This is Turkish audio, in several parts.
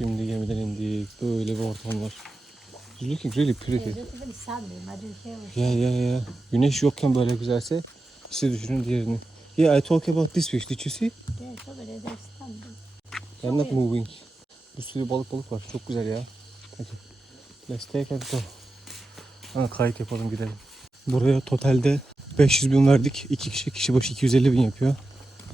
Şimdi gemiden indik. Böyle bir ortam var. It's looking really pretty. Ya ya ya. Güneş yokken böyle güzelse siz düşünün diğerini. Yeah, I talk about this fish. Did you see? There, there's sun. They're not moving. Bir sürü balık balık var. Çok güzel ya. Hadi. Let's take and go. Ha, kayıt yapalım gidelim. Buraya totalde 500 bin verdik. İki kişi kişi başı 250 bin yapıyor.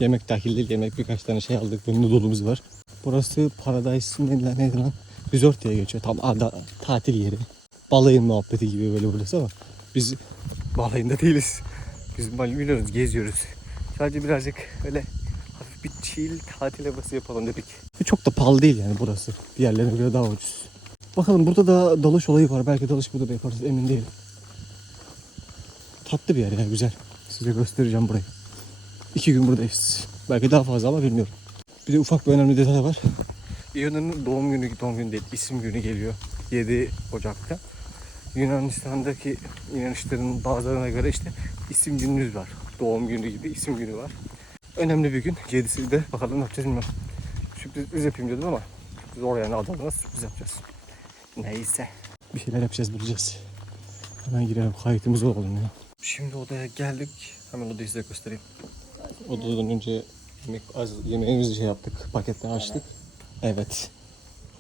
Yemek dahil değil. Yemek birkaç tane şey aldık. Bunun dolumuz var. Burası Paradise neydi lan, neydi lan? Resort diye geçiyor. Tam ada, tatil yeri. Balayın muhabbeti gibi böyle burası ama biz balayında değiliz. Biz biliyoruz, geziyoruz. Sadece birazcık böyle hafif bir chill tatil havası yapalım dedik. Ve çok da pahalı değil yani burası. Diğerlerine göre daha ucuz. Bakalım burada da dalış olayı var. Belki dalış burada da yaparız emin değilim. Tatlı bir yer ya güzel. Size göstereceğim burayı. İki gün buradayız. Belki daha fazla ama bilmiyorum. Bir de ufak bir önemli detay var. İyon'un doğum günü, doğum günü değil, isim günü geliyor. 7 Ocak'ta. Yunanistan'daki inanışların bazılarına göre işte isim gününüz var. Doğum günü gibi isim günü var. Önemli bir gün. 7'si de bakalım ne yapacağız bilmiyorum. Sürpriz yapayım dedim ama zor yani adamlara sürpriz yapacağız. Neyse. Bir şeyler yapacağız bulacağız. Hemen girelim kayıtımız olalım ya. Şimdi odaya geldik. Hemen odayı size göstereyim. Odadan önce yemek, az yemeğimizi şey yaptık. Paketten açtık. Evet.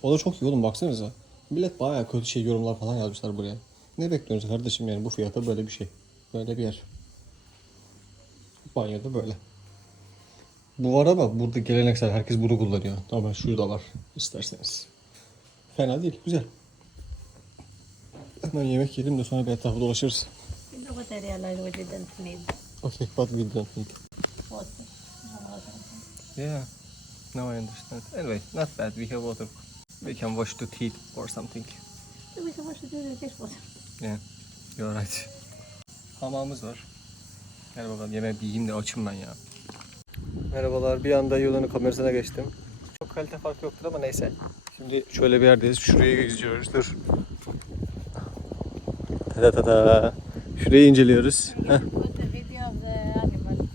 O da çok iyi oğlum baksanıza. Millet bayağı kötü şey yorumlar falan yazmışlar buraya. Ne bekliyorsunuz kardeşim yani bu fiyata böyle bir şey. Böyle bir yer. Banyoda böyle. Bu var ama burada geleneksel herkes bunu kullanıyor. Ama şurada var isterseniz. Fena değil, güzel. Hemen yemek yiyelim de sonra bir etrafı dolaşırız. What Okay, but we don't need. Yeah. Now I understand. Anyway, not bad. We have water. We can wash the teeth or something. So we can wash it with dishwater. Yeah, you're right. Hamamımız var. Gel bakalım yemek yiyeyim de açım ben ya. Merhabalar, bir anda yolunu kamerasına geçtim. Çok kalite farkı yoktur ama neyse. Şimdi şöyle bir yerdeyiz. Şuraya geziyoruz. Dur. Ta ta ta. Şurayı inceliyoruz. Heh. Put the video of the animal.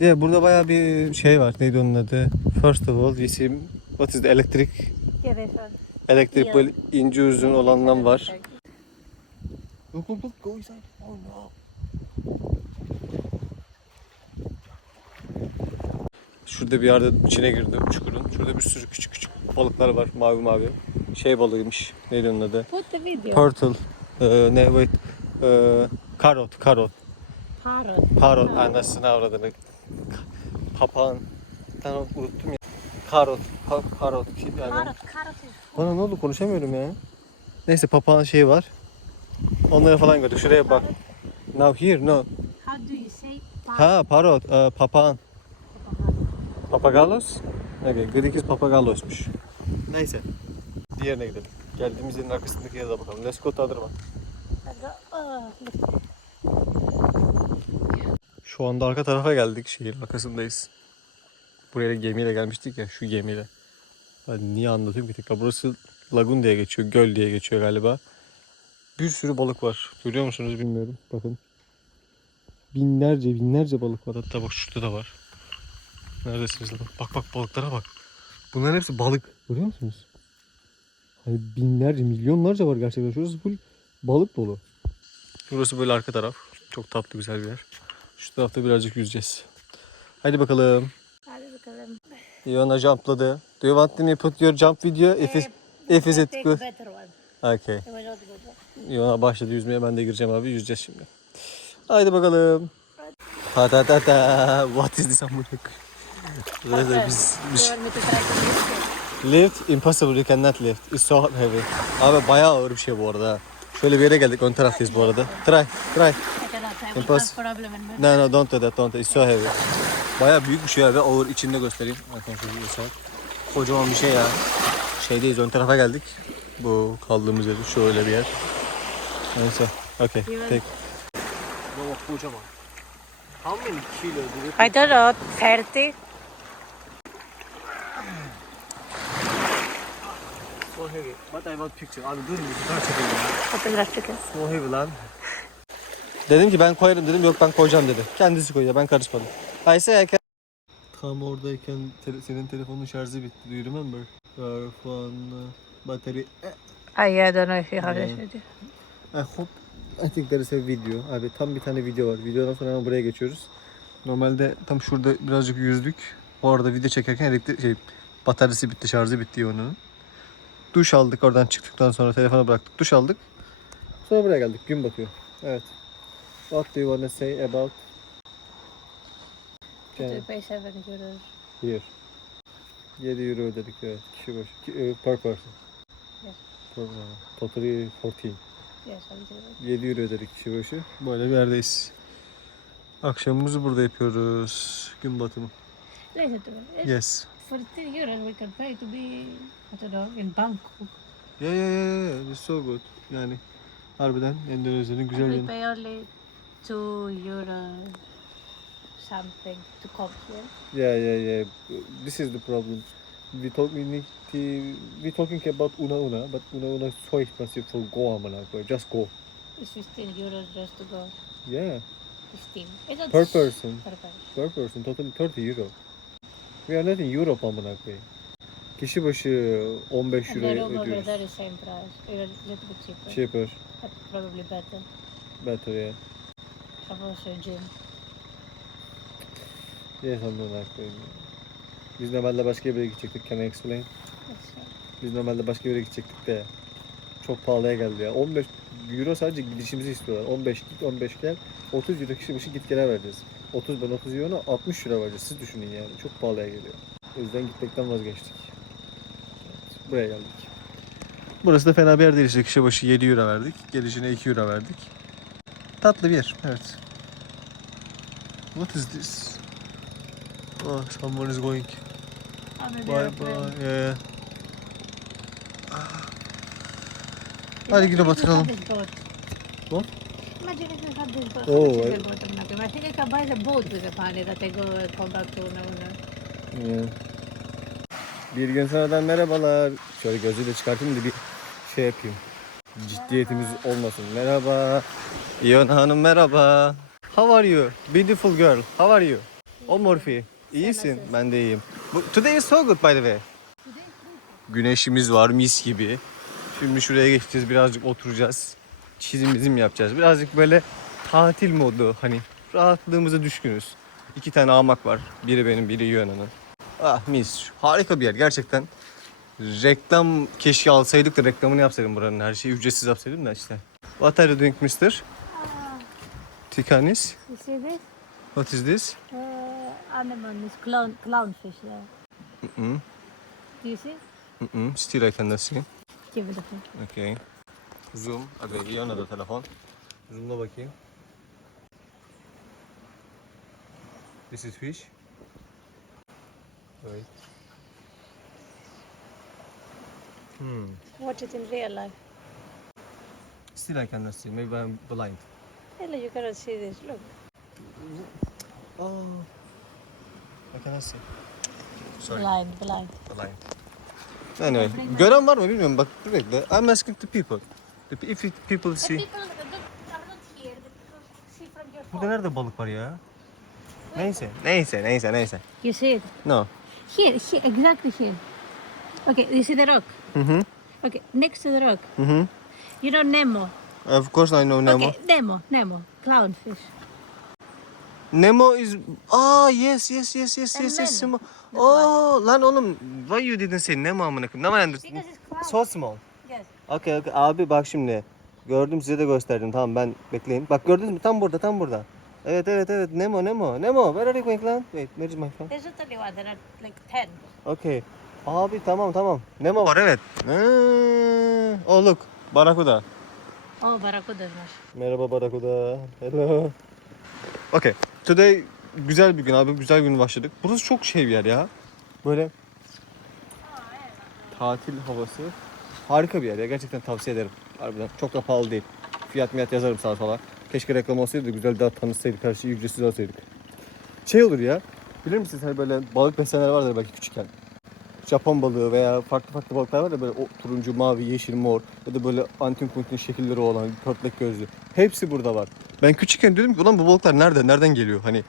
Yeah, burada bayağı bir şey var. Neydi onun adı? First of all, we see what is the electric Yeah, there's one. elektrik böyle ince uzun olandan var. Look look look go inside. Oh no. Şurada bir yerde içine girdi çukurun. Şurada bir sürü küçük küçük balıklar var mavi mavi. Şey balığıymış. Neydi onun adı? Put the video. Turtle. Ee, ne wait. Ee, karot, karot. Parrot. Parot anasını avradını. Papağan. Tamam unuttum ya. Karot. Pa karot. Yani Carrot. Carrot is bana ne oldu konuşamıyorum ya. Neyse papağan şeyi var. Onları falan gördük. Şuraya bak. Now here no. How do you say parrot? Ha parot. e, papağan. Papagalos. Okay, Greek papagalosmuş. Neyse. Diğerine gidelim. Geldiğimiz yerin arkasındaki yere de bakalım. Let's go to. Oh, look. Şu anda arka tarafa geldik. Şehrin arkasındayız. Buraya gemiyle gelmiştik ya şu gemiyle. Ben niye anlatayım ki tekrar. Burası lagun diye geçiyor. Göl diye geçiyor galiba. Bir sürü balık var. Görüyor musunuz bilmiyorum. Bakın. Binlerce binlerce balık var. Hatta bak şurada da var. Neredesiniz lan? Bak bak balıklara bak. Bunların hepsi balık. Görüyor musunuz? Hani binlerce, milyonlarca var gerçekten. Şurası full balık dolu. Burası böyle arka taraf. Çok tatlı güzel bir yer. Şu tarafta birazcık yüzeceğiz. Hadi bakalım. Hadi bakalım. Yona jumpladı. Do you want me put your jump video if it's, if is it good? Okay. Yona başladı yüzmeye ben de gireceğim abi yüzeceğiz şimdi. Haydi bakalım. Ta ta ta ta. What is this? Böyle biz, biz lift impossible you cannot lift. It's so heavy. Abi bayağı ağır bir şey bu arada. Şöyle bir yere geldik ön taraftayız bu arada. Try, try. I will Impossible. cause problem in my No no don't do that don't do that. It's so heavy. Bayağı büyük bir şey abi. Ağır içinde göstereyim. Arkadaşlar mesela. Kocaman bir şey ya. Şeydeyiz ön tarafa geldik. Bu kaldığımız yer şöyle bir yer. Neyse. Okay. Evet. Take. Baba kocaman. How many kilo do I don't know, 30? So heavy. But I want picture. Abi dur bir fotoğraf çekelim ya. Fotoğraf çekin. So heavy lan. Dedim ki ben koyarım dedim. Yok ben koyacağım dedi. Kendisi koyuyor. Ben karışmadım. I say I can... Tam oradayken tele- senin telefonun şarjı bitti. Do you remember? uh, phone uh, battery. I, I don't know if you have this. I hope I think there is a video. Abi tam bir tane video var. Videodan sonra hemen buraya geçiyoruz. Normalde tam şurada birazcık yüzdük. O arada video çekerken elektrik şey bataryası bitti, şarjı bitti onun. Duş aldık oradan çıktıktan sonra telefonu bıraktık. Duş aldık. Sonra buraya geldik. Gün batıyor. Evet. What do you wanna say about Can- you pay 7 euros? Here. 7 euro ödedik evet. Kişi başı. Ki- e, Per person. Yes. Per, totally 14. Yes, I did. 7 euro ödedik kişi başı. Böyle bir yerdeyiz. Akşamımızı burada yapıyoruz. Gün batımı. Listen to me. It's Yes. For 10 euros we can pay to be, I don't know, in Bangkok. Ya ya ya ya. It's so good. Yani harbiden Endonezya'nın güzel we yanı. pay only 2 euros something to come here. Yeah yeah yeah. This is the problem. We talk we need to, we talking about una una, but una una is so expensive for go koyayım. Just go. It's 15 euros just to go. Yeah. 15. It's not Per person. Per person. Per person totally 30 euro. We are not in Europe koyayım. Kişi başı 15 And euro then over ödüyoruz. there is same price. A little bit cheaper. Cheaper. But probably better. Better yeah. Have also a gym. Yes amına koyayım. Biz normalde başka bir yere gidecektik. Can I explain? Biz normalde başka bir yere gidecektik de çok pahalıya geldi ya. 15 euro sadece gidişimizi istiyorlar. 15 git 15 gel. 30 euro kişi başı git gele vereceğiz. 30 ben 30 euro 60 euro vereceğiz. Siz düşünün yani. Çok pahalıya geliyor. O yüzden gitmekten vazgeçtik. Evet, buraya geldik. Burası da fena bir yer değil işte. Kişi başı 7 euro verdik. Gelişine 2 euro verdik. Tatlı bir yer. Evet. What is this? Oh, someone is going. İn Bye bye. Yeah. Hadi we batıralım. had this boat. What? Oh, I- the boat? Una Una. Bir gün sonradan merhabalar. Şöyle gözüyle çıkartayım da bir şey yapayım. Ciddiyetimiz olmasın. Merhaba. İyon Hanım merhaba. How are you? Beautiful girl. How are you? O Morphy. İyisin. Ben de iyiyim. Bu- Today is so good by the way. Güneşimiz var mis gibi. Şimdi şuraya geçeceğiz birazcık oturacağız. Çizimizim yapacağız. Birazcık böyle tatil modu hani rahatlığımıza düşkünüz. İki tane hamak var. Biri benim biri Yuan'ın. Ah mis. Harika bir yer gerçekten. Reklam keşke alsaydık da reklamını yapsaydım buranın. Her şeyi ücretsiz yapsaydım da işte. What are you doing mister? Tikanis? You see this? What is this? Uh, anemone is clown, clownfish there. Mm-mm. Do you see? Mm-mm. Still I cannot see. Give it a thing. Okay. Zoom. Abi Ion'a da telefon. Zoom'la bakayım. This is fish. Wait. Hmm. Watch it in real life. Still I cannot see. Maybe I'm blind. Hello, you cannot see this. Look. Oh. I cannot see. Sorry. Blind, blind. Blind. Anyway. Gören var mı bilmiyorum. Bak dur bekle. I'm asking the people. The If it- people see. people are not here. The people see from your Burada nerede balık var ya? Neyse. Neyse neyse neyse. You see it? No. Here, here, exactly here. Okay, you see the rock? Hı hı. Okay, next to the rock. Hı hı. You know Nemo? Of course I know Nemo. Okay, Nemo, Nemo, clownfish. Nemo is ah yes yes yes yes And yes yes Nemo. Nemo. Oh lan oğlum why you didn't say Nemo amına koyayım? Nemo and Because it's clown. so small. Yes. Okay okay abi bak şimdi. Gördüm size de gösterdim. Tamam ben bekleyin. Bak gördünüz mü? Tam burada tam burada. Evet evet evet Nemo Nemo Nemo. Where are you going lan? Wait where is my phone? There's not only one, there are like ten. Okay. Abi tamam tamam. Nemo var evet. Hmm. Oh look. Barakuda. Oh, barracudas var. Merhaba Barakuda. Hello. Okay. Today güzel bir gün abi. Güzel gün başladık. Burası çok şey bir yer ya. Böyle tatil havası. Harika bir yer ya. Gerçekten tavsiye ederim. Harbiden. Çok da pahalı değil. Fiyat miyat yazarım sağa sola. Keşke reklam olsaydı da güzel daha tanışsaydık. Her şeyi ücretsiz alsaydık. Şey olur ya. Bilir misiniz hani böyle balık beslemeler vardır belki küçükken. Japon balığı veya farklı farklı balıklar var ya böyle o turuncu, mavi, yeşil, mor ya da böyle antin kuntin şekilleri olan pörtlek gözlü. Hepsi burada var. Ben küçükken dedim ki ulan bu balıklar nerede? Nereden geliyor? Hani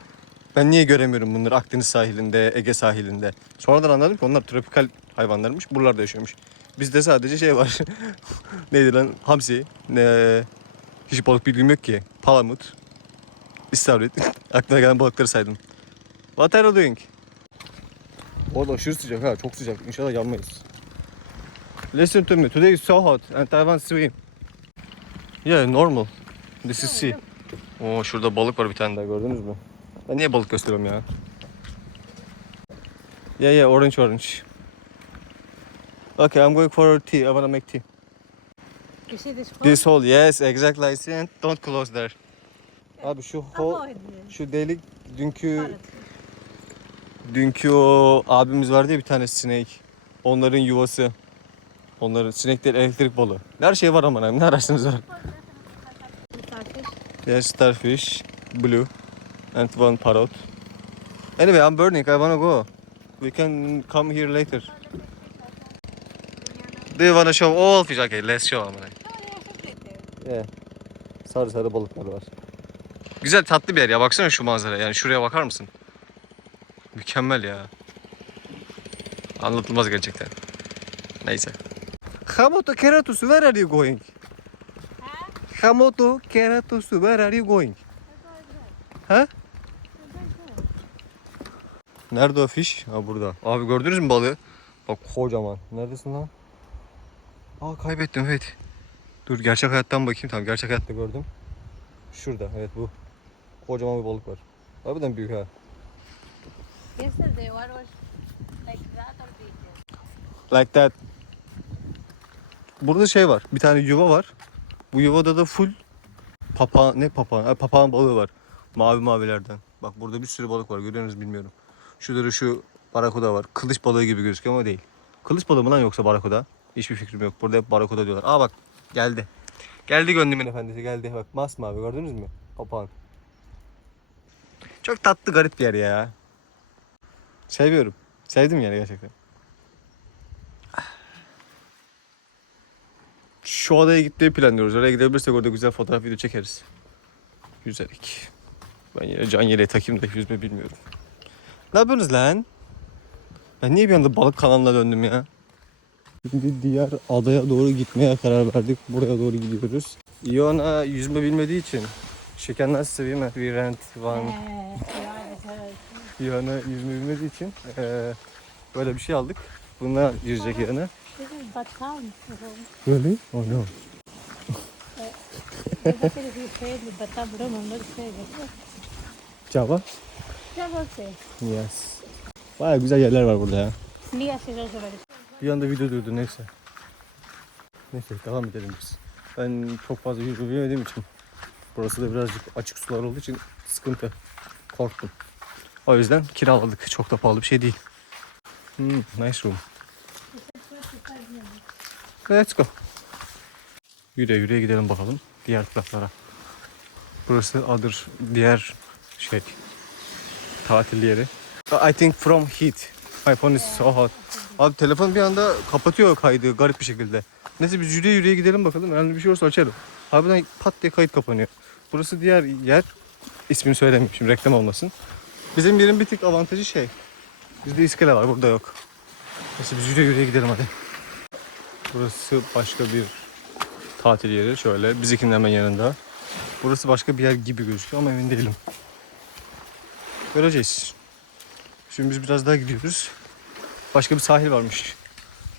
Ben niye göremiyorum bunları Akdeniz sahilinde, Ege sahilinde? Sonradan anladım ki onlar tropikal hayvanlarmış. Buralarda yaşıyormuş. Bizde sadece şey var. Neydi lan? Hamsi. Ne? Hiç balık bilgim yok ki. Palamut. İstavrit. Aklıma gelen balıkları saydım. What are you doing? Orada aşırı sıcak ha. Çok sıcak. İnşallah yanmayız. Listen to me. Today is so hot and I want swim. Yeah, normal. This is sea. Oo şurada balık var bir tane daha gördünüz mü? Ben niye balık gösteriyorum ya? Yeah yeah orange orange. Okay I'm going for tea. I wanna make tea. You see this hole? This hole yes exactly I see and don't close there. Abi şu hole şu delik dünkü Parrot. Dünkü o abimiz vardı ya bir tane sinek. Onların yuvası. Onların sinekler elektrik balığı. Her şey var abi. Ne ararsınız var. Yes, starfish, blue, and one parrot. Anyway, I'm burning. I wanna go. We can come here later. Do you wanna show all fish? Okay, let's show. Abi. Yeah. Sarı sarı balıklar var. Güzel tatlı bir yer ya. Baksana şu manzara. Yani şuraya bakar mısın? Mükemmel ya. Anlatılmaz gerçekten. Neyse. Hamoto Keratus, where are you going? Hamoto Keratus, where are you going? Ha? Nerede o fiş? Ha burada. Abi gördünüz mü balığı? Bak kocaman. Neredesin lan? Aa kaybettim evet. Dur gerçek hayattan bakayım. Tamam gerçek hayatta gördüm. Şurada evet bu. Kocaman bir balık var. Harbiden büyük ha. Yesterday one was like that or bigger. Like that. Burada şey var. Bir tane yuva var. Bu yuvada da full papağan ne papağan? Ha, papağan balığı var. Mavi mavilerden. Bak burada bir sürü balık var. Görüyor musunuz bilmiyorum. Şurada da şu barakuda var. Kılıç balığı gibi gözüküyor ama değil. Kılıç balığı mı lan yoksa barakuda? Hiçbir fikrim yok. Burada hep barakuda diyorlar. Aa bak geldi. Geldi gönlümün efendisi geldi. Bak masmavi gördünüz mü? Papağan. Çok tatlı garip bir yer ya. Seviyorum. Sevdim yani gerçekten. Şu adaya gitmeyi planlıyoruz. Oraya gidebilirsek orada güzel fotoğraf video çekeriz. Yüzerik. Ben yine can yeleği takayım da yüzme bilmiyorum. Ne yapıyorsunuz lan? Ben niye bir anda balık kanalına döndüm ya? Şimdi diğer adaya doğru gitmeye karar verdik. Buraya doğru gidiyoruz. Iona yüzme bilmediği için she cannot swim and we rent one Iona yüzme bilmediği için eee, böyle bir şey aldık. Bununla girecek. This is Batam. Really? Oh no. But. Java? We'll say. Yes. Baya güzel yerler var burada ya. Bir anda video durdu neyse. Neyse devam edelim biz. Ben çok fazla yüzme bilmediğim için burası da birazcık açık sular olduğu için sıkıntı. Korktum. O yüzden kiraladık. Çok da pahalı bir şey değil. Hmm, nice room. Let's go. Yürüye yürüye gidelim bakalım diğer taraflara. Burası adır diğer şey tatil yeri. I think from heat. My phone is so hot. Abi telefon bir anda kapatıyor kaydı garip bir şekilde. Neyse biz yürüye yürüye gidelim bakalım. Önemli bir şey olursa açarım. Harbiden pat diye kayıt kapanıyor. Burası diğer yer. İsmini söylemeyeyim şimdi reklam olmasın. Bizim yerin bir tık avantajı şey. Bizde iskele var burada yok. Neyse biz yürüye yürüye gidelim hadi. Burası başka bir tatil yeri. Şöyle bizimkinin hemen yanında. Burası başka bir yer gibi gözüküyor ama emin değilim. Göreceğiz. Şimdi biz biraz daha gidiyoruz. Başka bir sahil varmış.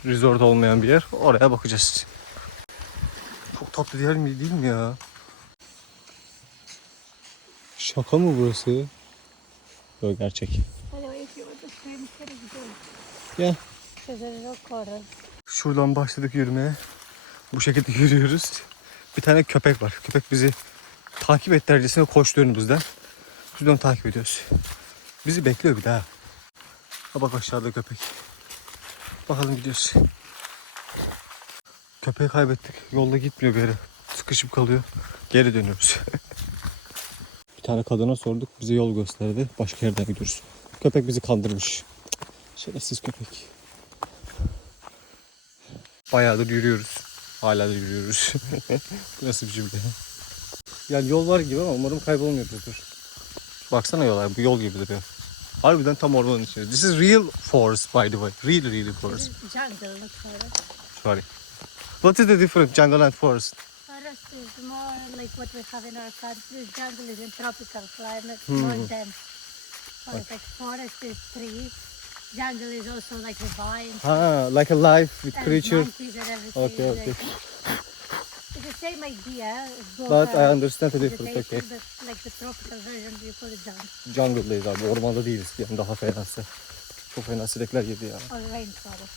Resort olmayan bir yer. Oraya bakacağız. Çok tatlı bir yer mi değil mi ya? Şaka mı burası? Yok gerçek. Gel. Şuradan başladık yürümeye. Bu şekilde yürüyoruz. Bir tane köpek var. Köpek bizi takip et derecesine koştu önümüzden. Biz onu takip ediyoruz. Bizi bekliyor bir daha. Ha bak aşağıda köpek. Bakalım gidiyoruz. Köpeği kaybettik. Yolda gitmiyor bir yere. Sıkışıp kalıyor. Geri dönüyoruz. bir tane kadına sorduk. Bize yol gösterdi. Başka yerden gidiyoruz. Köpek bizi kandırmış. Şerefsiz köpek. Bayağıdır yürüyoruz. Hala da yürüyoruz. Nasıl bir cümle? Yani yol var gibi ama umarım kaybolmuyordur. Baksana yola bu yol gibi duruyor. Harbiden tam ormanın içinde. This is real forest by the way. Really really forest. Jungle. Sorry. What is the difference jungle and forest? Forest is more like what we have in our country. Jungle is in tropical climate, Hmm. more dense. Forest, like forest is trees. Jungle is also like the vines. Ha, like a life with and creature. monkeys and everything. Okay, like- okay. It's the same idea. both But I are understand the difference. vegetation, Okay. But like the tropical version, you call it jungle Jungle'dayız abi. Ormanda değiliz. Yani daha fenası. Çok fena sinekler yedi ya. or rainforest.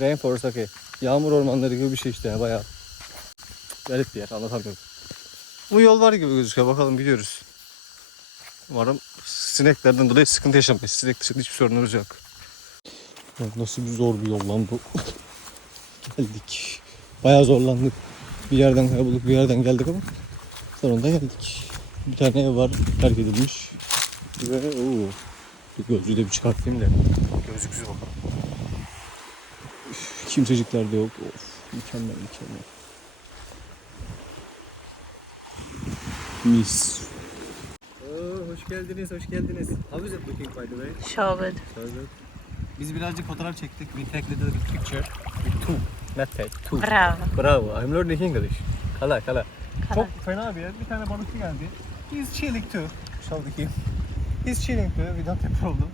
Rainforest okay. Yağmur ormanları gibi bir şey işte ya bayağı. Garip bir yer anlatamıyorum. Bu yol var gibi gözüküyor. Bakalım gidiyoruz. Umarım sineklerden dolayı sıkıntı yaşamayız. Sinek dışında hiçbir sorunumuz yok. Nasıl bir zor bir yol lan bu. geldik. Bayağı zorlandık. Bir yerden kaybolduk bir yerden geldik ama sonunda geldik. Bir tane ev var terk edilmiş. Ve oo, bir gözlüğü de bir çıkartayım da gözlüksüz bakalım. Kimsecikler de yok. Of, mükemmel mükemmel. Mis. Oo, hoş geldiniz, hoş geldiniz. How is it looking by the way? So good. Biz birazcık fotoğraf çektik. We take little bit picture. With two. Not take, two. Bravo. Bravo. I'm learning English. Kala kala. Kala. Çok fena bir yer. Bir tane balıkçı geldi. He's chilling too. Him. He's chilling too without a problem.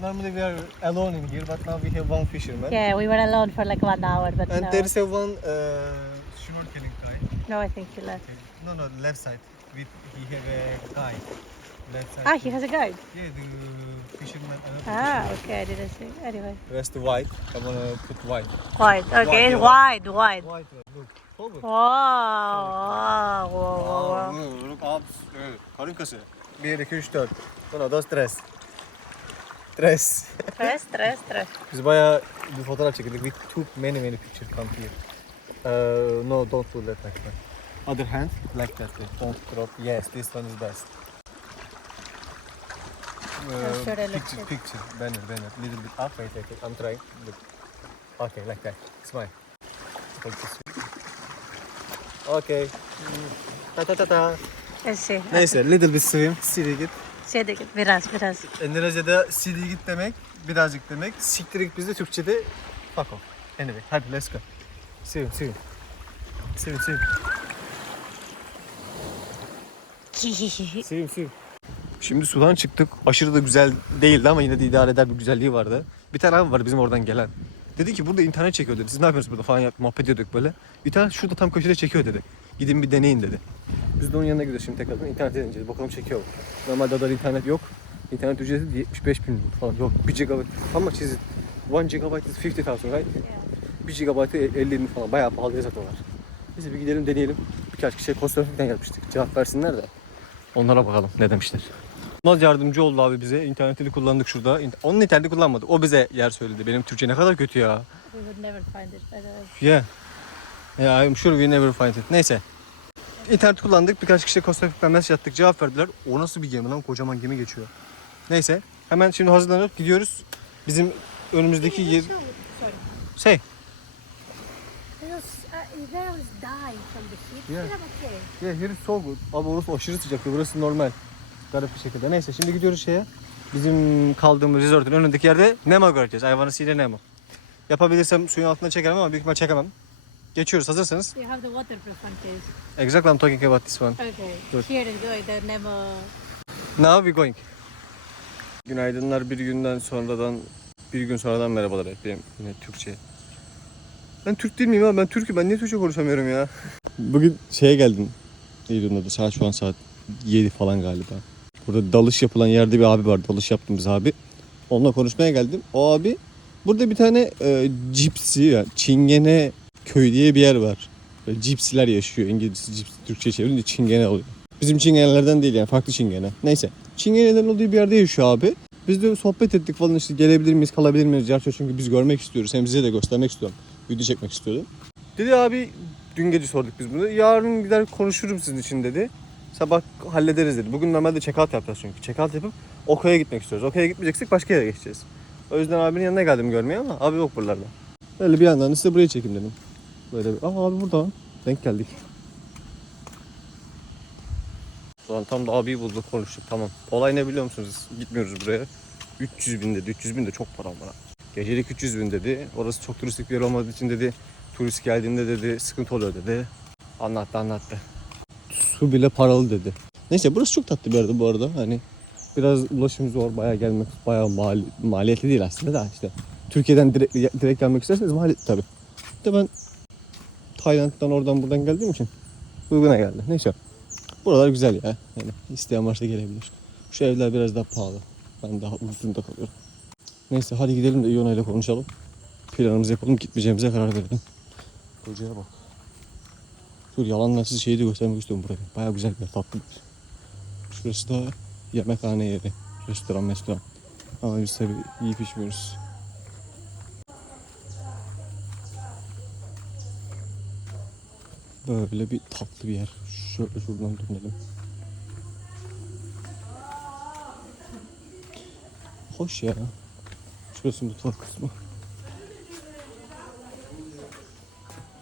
Normally we are alone in here, but now we have one fisherman. Yeah, we were alone for like one hour, but And no. there is a one uh, snorkeling guy. No, I think he left. No, no, left side. With he have a guy. Left side. Ah, he has a guide. Yeah, the fisherman. another Ah, fisherman. okay, I didn't see. Anyway, Rest the white. I wanna put white. wide. Okay, Wide, it's wide, wide. White, look. Over. Wow, wow, wow, wow. Aa, look up. Evet, Karın kası. 1, 2, 3, 4. Sonra dos, tres. Tres. Tres, tres, tres. Biz bayağı bir fotoğraf çekildik. We took many many pictures come here. Uh, no, don't do that like that. Other hand, like that. way. Don't drop. Yes, this one is best. Uh, picture, picture, banner, banner. Little bit up, wait, wait, wait. I'm trying. Look. Okay, like that. Smile. Okay. Ta ta ta ta. See. Neyse, little bit swim. Siri git. Şey de biraz, biraz. Endonezya'da sili git demek, birazcık demek. Siktir git bizde Türkçe'de fuck off. Anyway, hadi let's go. Swim, swim. Swim, swim. Swim. Şimdi sudan çıktık. Aşırı da güzel değildi ama yine de idare eder bir güzelliği vardı. Bir tane abi var bizim oradan gelen. Dedi ki burada internet çekiyor dedi. Siz ne yapıyorsunuz burada falan yap, muhabbet ediyorduk böyle. Bir tane şurada tam köşede çekiyor dedi. Gidin bir deneyin dedi. Biz de onun yanına gidiyoruz şimdi tekrardan internet deneyeceğiz. Bakalım çekiyor mu? Normalde adada internet yok. İnternet ücreti 75 bin falan yok. 1 GB. İs it? 1 GB is 50,000 right? 1 GB 50 bin falan. Bayağı pahalıya satıyorlar. Neyse bir gidelim deneyelim. Birkaç kişiye Costa yapmıştık. Cevap versinler de. Onlara bakalım ne demişler. Naz yardımcı oldu abi bize. İnternetini kullandık şurada. İnt- Onun interneti kullanmadık. O bize yer söyledi. Benim Türkçe ne kadar kötü ya. We would never find it, way. Yeah. Yeah, I'm sure we never find it. Neyse. İnternet kullandık. Birkaç kişiye Costa Rica'dan mesaj attık. Cevap verdiler. O nasıl bir gemi lan? Kocaman gemi geçiyor. Neyse. Hemen şimdi hazırlanıp gidiyoruz. Bizim önümüzdeki yer... Sorry. Şey. There was, there was dying from the heat. Yeah. But I'm okay. Yeah, here is so good. Abi orası aşırı sıcak. Burası normal. Garip bir şekilde. Neyse şimdi gidiyoruz şeye. Bizim kaldığımız resortun önündeki yerde Nemo göreceğiz. I wanna see the Nemo. Yapabilirsem suyun altına çekerim ama büyük ihtimal çekemem. Geçiyoruz hazırsanız. You have the waterproof one, please. Exactly I'm talking about this one. Okay. Good. Here is going the Nemo. Now we going. Günaydınlar bir günden sonradan bir gün sonradan merhabalar benim yine Türkçe. Ben Türk değil miyim abi? Ben Türk'üm. Ben niye Türkçe konuşamıyorum ya? Bugün şeye geldim. Neydi onun adı? Saat şu an saat 7 falan galiba. Burada dalış yapılan yerde bir abi var. Dalış yaptığımız abi. Onunla konuşmaya geldim. O abi burada bir tane e, cipsi yani Çingene köy diye bir yer var. Böyle cipsiler yaşıyor. İngilizce cips, Türkçe çevirince Çingene oluyor. Bizim çingenelerden değil yani farklı çingene. Neyse. Çingenelerin olduğu bir yerde yaşıyor abi. Biz de sohbet ettik falan işte gelebilir miyiz kalabilir miyiz Gerçi çünkü biz görmek istiyoruz. Hem size de göstermek istiyorum. Video çekmek istiyordum. Dedi abi dün gece sorduk biz bunu. Yarın gider konuşurum sizin için dedi. Sabah hallederiz dedi. Bugün normalde check-out yapacağız çünkü. Check-out yapıp Okay'a gitmek istiyoruz. Okay'a gitmeyeceksek başka yere geçeceğiz. O yüzden abinin yanına geldim görmeye ama abi yok buralarda. Öyle bir yandan da size buraya çekeyim dedim. Böyle bir... Aa abi burada. Denk geldik. Ulan tam da abiyi bulduk konuştuk tamam. Olay ne biliyor musunuz? Gitmiyoruz buraya. 300 bin dedi. 300 bin de çok para bana. Gecelik 300 bin dedi. Orası çok turistik bir yer olmadığı için dedi. Turist geldiğinde dedi sıkıntı oluyor dedi. Anlattı anlattı. Su bile paralı dedi. Neyse burası çok tatlı bir yerde bu arada. Hani biraz ulaşım zor. Bayağı gelmek bayağı mali, maliyetli değil aslında da işte. Türkiye'den direkt, direkt gelmek isterseniz maliyetli tabii. De ben Tayland'dan oradan buradan geldiğim için uyguna geldi. Neyse. Buralar güzel ya. Yani isteyen varsa gelebilir. Şu evler biraz daha pahalı. Ben daha ucuzunda kalıyorum. Neyse hadi gidelim de Iona ile konuşalım. Planımızı yapalım. Gitmeyeceğimize karar verelim. Hocaya bak. Dur yalanla size şeyi de göstermek istiyorum burayı. Baya güzel bir tatlı. Şurası da yemekhane yeri. Restoran, restoran. Ama biz tabii yiyip içmiyoruz. Böyle bir tatlı bir yer. Şöyle şuradan dönelim. Hoş ya. Şurası mutfak kısmı.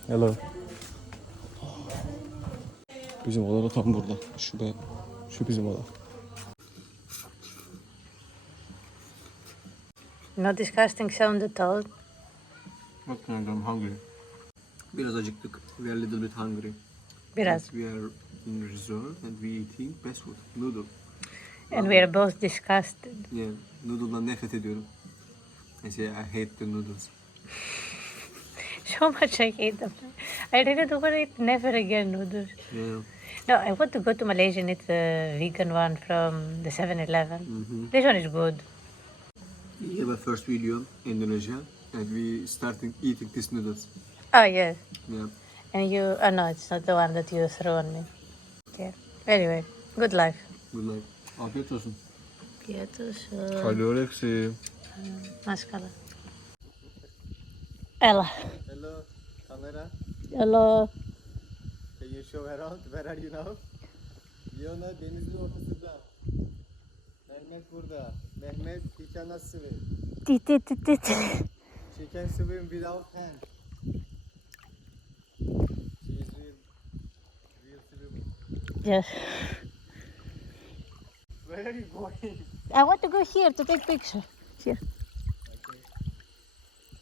Hello. Bizim oda da tam burada. Şu be, şu bizim oda. Not disgusting sound at all. Bak I'm hungry. Biraz acıktık. We are a little bit hungry. Biraz. We are in resort and we eating best food. Noodle. And we are both disgusted. Yeah, noodle'dan nefret ediyorum. I say I hate the noodles. So much I hate them. I didn't want to eat never again noodles. Yeah. No, I want to go to Malaysia and eat the vegan one from the 7-Eleven. Mm-hmm. This one is good. We have a first video in Indonesia and we starting eating these noodles. Oh, yes. Yeah. And you, oh no, it's not the one that you threw on me. Okay. Anyway, good life. Good luck. Afiyet olsun. Quietos. Kaloriksi. Máscara. Ella. Hello, camera. Hello. Can you show around? Where are you now? Yona denizin ortasında. Mehmet burada. Mehmet he cannot swim. Ti, ti, ti, ti, ti. She can swim without hand. She is real, real swimmer. Yes. Where are you going? I want to go here to take picture. Here.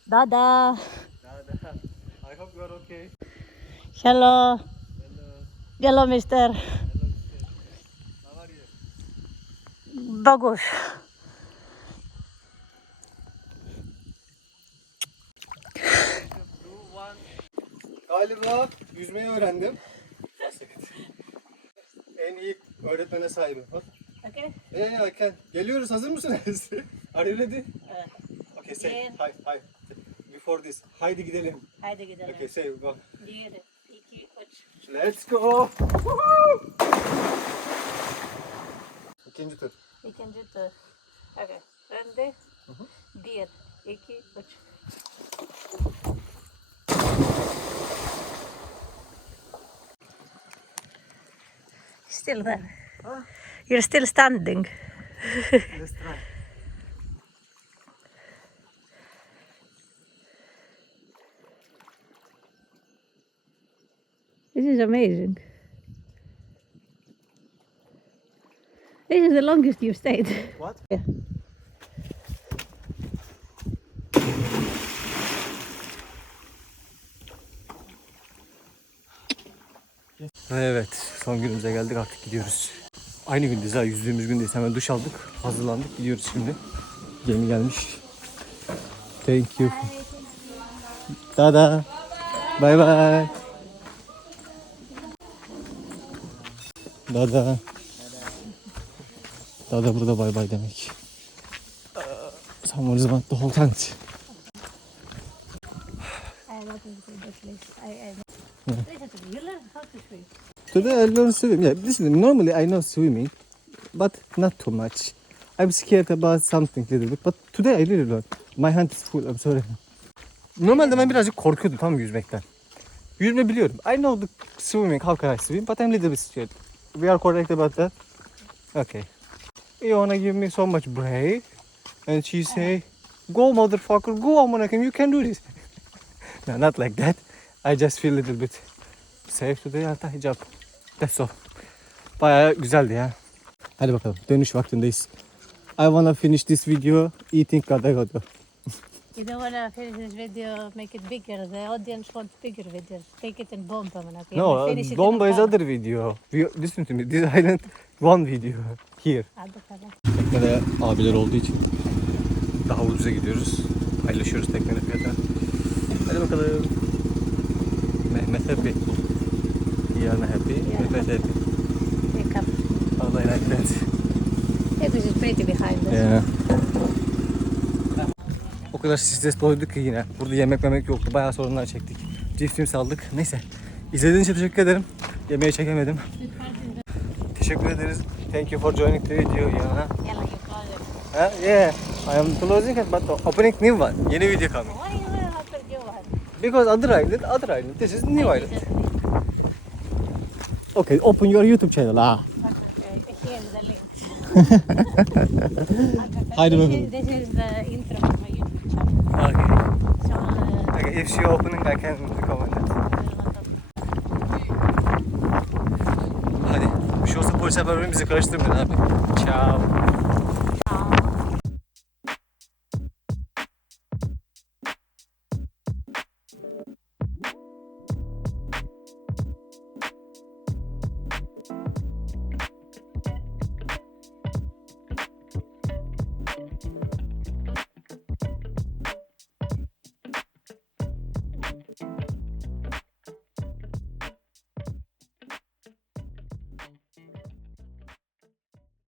Dada. Dada, I hope you are okay. Hello. Hello, Hello, mister. hello sister. How are you? Bagus. Galiba yüzmeyi öğrendim. en iyi öğretmene sahibim. Okay. Can. Geliyoruz. Hazır mısınız? Are you ready? Uh, Okay, say Bien. hi, hi. Before this, haydi gidelim. haydi gidelim. Okay, say go. Bir, iki, üç. Let's go. Woohoo! İkinci tur. İkinci tur. Okay. Önde. Bir, iki, üç. Still there. You're still standing. Let's try. İs amazing. This is the longest you've stayed. What? Yeah. Evet, son günümüze geldik artık gidiyoruz. Aynı gündeyiz ha, yüzdüğümüz gündeyiz. Hemen duş aldık, hazırlandık, gidiyoruz şimdi. Gemi gelmiş. Thank you. Dada. Bye bye. Dada. Dada burada bye bye demek. Someone is about the whole tent. Today I learned swimming. Yeah, listen, normally I know swimming, but not too much. I'm scared about something little bit, but today I really learned. My hand is full, I'm sorry. Normalde ben birazcık korkuyordum tam yüzmekten. Yüzme biliyorum. I know the swimming, how can I swim, but I'm little bit scared. We are correct about that? Okay. You wanna give me so much brave? And she say, go motherfucker, go Amanakim, you can do this. no, not like that. I just feel a little bit safe today. Tie job. That's all. Bayağı güzeldi ya. Hadi bakalım dönüş vaktindeyiz. I wanna finish this video eating gada. You don't wanna finish this video, make it bigger. The audience wants bigger videos. Take it in bomba man. Okay? No, it Bomba a is other video. We, listen to me. This island one video. Here. Hadi bakalım. Teknede abiler olduğu için daha ucuza gidiyoruz. Paylaşıyoruz teknenin fiyatını. Hadi bakalım. Mehmet happy. Yana happy. Yeah. Mehmet happy. Pick up. Allah like that. Because it's pretty behind us. Yeah. O kadar stres doluyorduk ki yine. Burada yemek memek yoktu. Bayağı sorunlar çektik. Cips saldık. Neyse. İzlediğiniz için teşekkür ederim. Yemeği çekemedim. Teşekkür ederiz. Thank you for joining the video. Yeah. Ha, yeah. I am closing it but opening new one. Yeni video coming. Why you to do one? Because other island, other island. This is new island. Okay, open your YouTube channel. Ah. Okay, here's the link. Haydi bakalım. is, this is the intro for my YouTube channel. Okay. Okay. If she opening, I can comment it. Hadi. Bir şey olsa polise haber verin bizi karıştırmayın abi. Ciao.